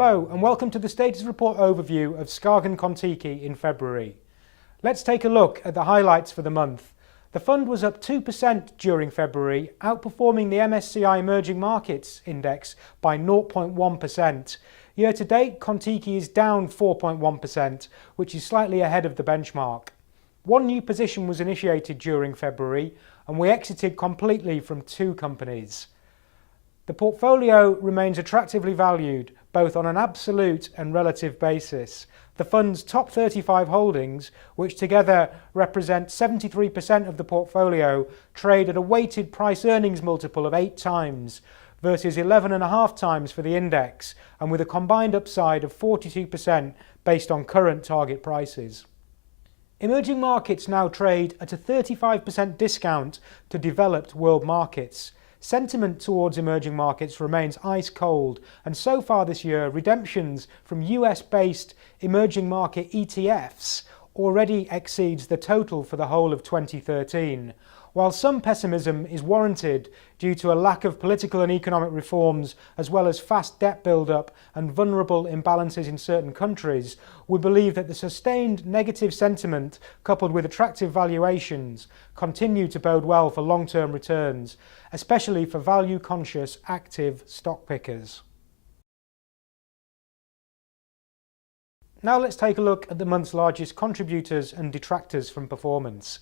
Hello and welcome to the status report overview of SKAGEN Kon-Tiki in February. Let's take a look at the highlights for the month. The fund was up 2% during February, outperforming the MSCI Emerging Markets Index by 0.1%. Year to date, Kon-Tiki is down 4.1%, which is slightly ahead of the benchmark. One new position was initiated during February and we exited completely from 2 companies. The portfolio remains attractively valued, both on an absolute and relative basis. The fund's top 35 holdings, which together represent 73% of the portfolio, trade at a weighted price-earnings multiple of 8 times versus 11.5 times for the index, and with a combined upside of 42% based on current target prices. Emerging markets now trade at a 35% discount to developed world markets. Sentiment towards emerging markets remains ice cold, and so far this year redemptions from US-based emerging market ETFs already exceeds the total for the whole of 2013. While some pessimism is warranted due to a lack of political and economic reforms, as well as fast debt build-up and vulnerable imbalances in certain countries, we believe that the sustained negative sentiment, coupled with attractive valuations, continue to bode well for long-term returns, especially for value-conscious, active stock pickers. Now let's take a look at the month's largest contributors and detractors from performance.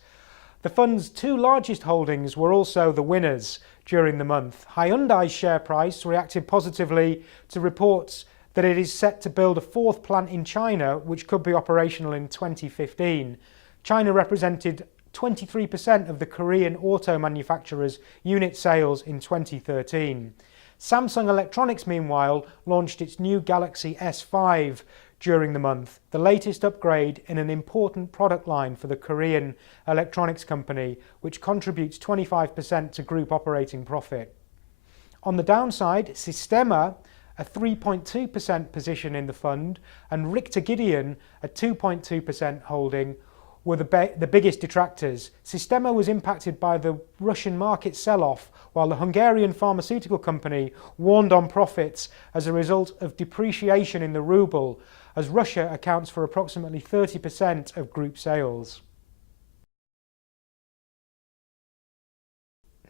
The fund's 2 largest holdings were also the winners during the month. Hyundai's share price reacted positively to reports that it is set to build a 4th plant in China, which could be operational in 2015. China represented 23% of the Korean auto manufacturers' unit sales in 2013. Samsung Electronics, meanwhile, launched its new Galaxy S5 during the month, the latest upgrade in an important product line for the Korean electronics company, which contributes 25% to group operating profit. On the downside, Systema, a 3.2% position in the fund, and Richter Gideon, a 2.2% holding, were the biggest detractors. Systema was impacted by the Russian market sell-off, while the Hungarian pharmaceutical company warned on profits as a result of depreciation in the ruble, as Russia accounts for approximately 30% of group sales.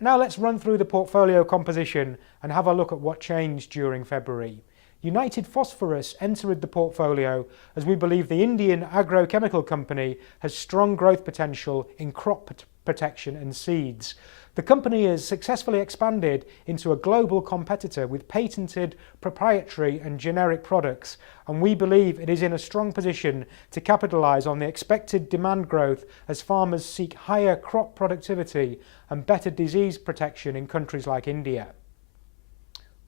Now let's run through the portfolio composition and have a look at what changed during February. United Phosphorus entered the portfolio as we believe the Indian agrochemical company has strong growth potential in crop protection and seeds. The company has successfully expanded into a global competitor with patented, proprietary and generic products, and we believe it is in a strong position to capitalise on the expected demand growth as farmers seek higher crop productivity and better disease protection in countries like India.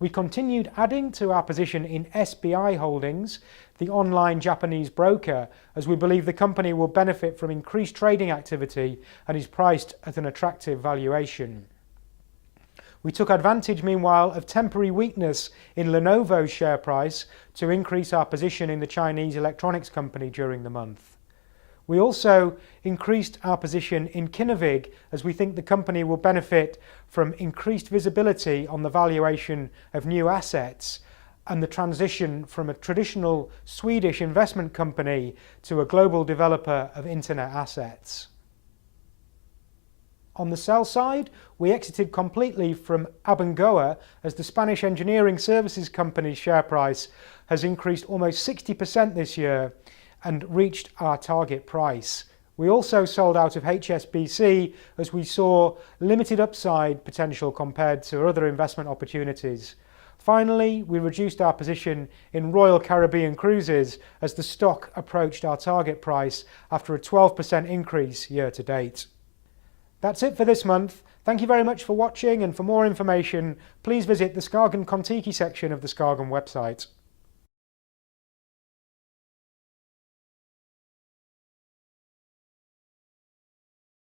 We continued adding to our position in SBI Holdings, the online Japanese broker, as we believe the company will benefit from increased trading activity and is priced at an attractive valuation. We took advantage, meanwhile, of temporary weakness in Lenovo's share price to increase our position in the Chinese electronics company during the month. We also increased our position in Kinnevik as we think the company will benefit from increased visibility on the valuation of new assets and the transition from a traditional Swedish investment company to a global developer of internet assets. On the sell side, we exited completely from Abengoa as the Spanish engineering services company's share price has increased almost 60% this year and reached our target price. We also sold out of HSBC as we saw limited upside potential compared to other investment opportunities. Finally, we reduced our position in Royal Caribbean Cruises as the stock approached our target price after a 12% increase year to date. That's it for this month. Thank you very much for watching, and for more information, please visit the SKAGEN Kon-Tiki section of the SKAGEN website.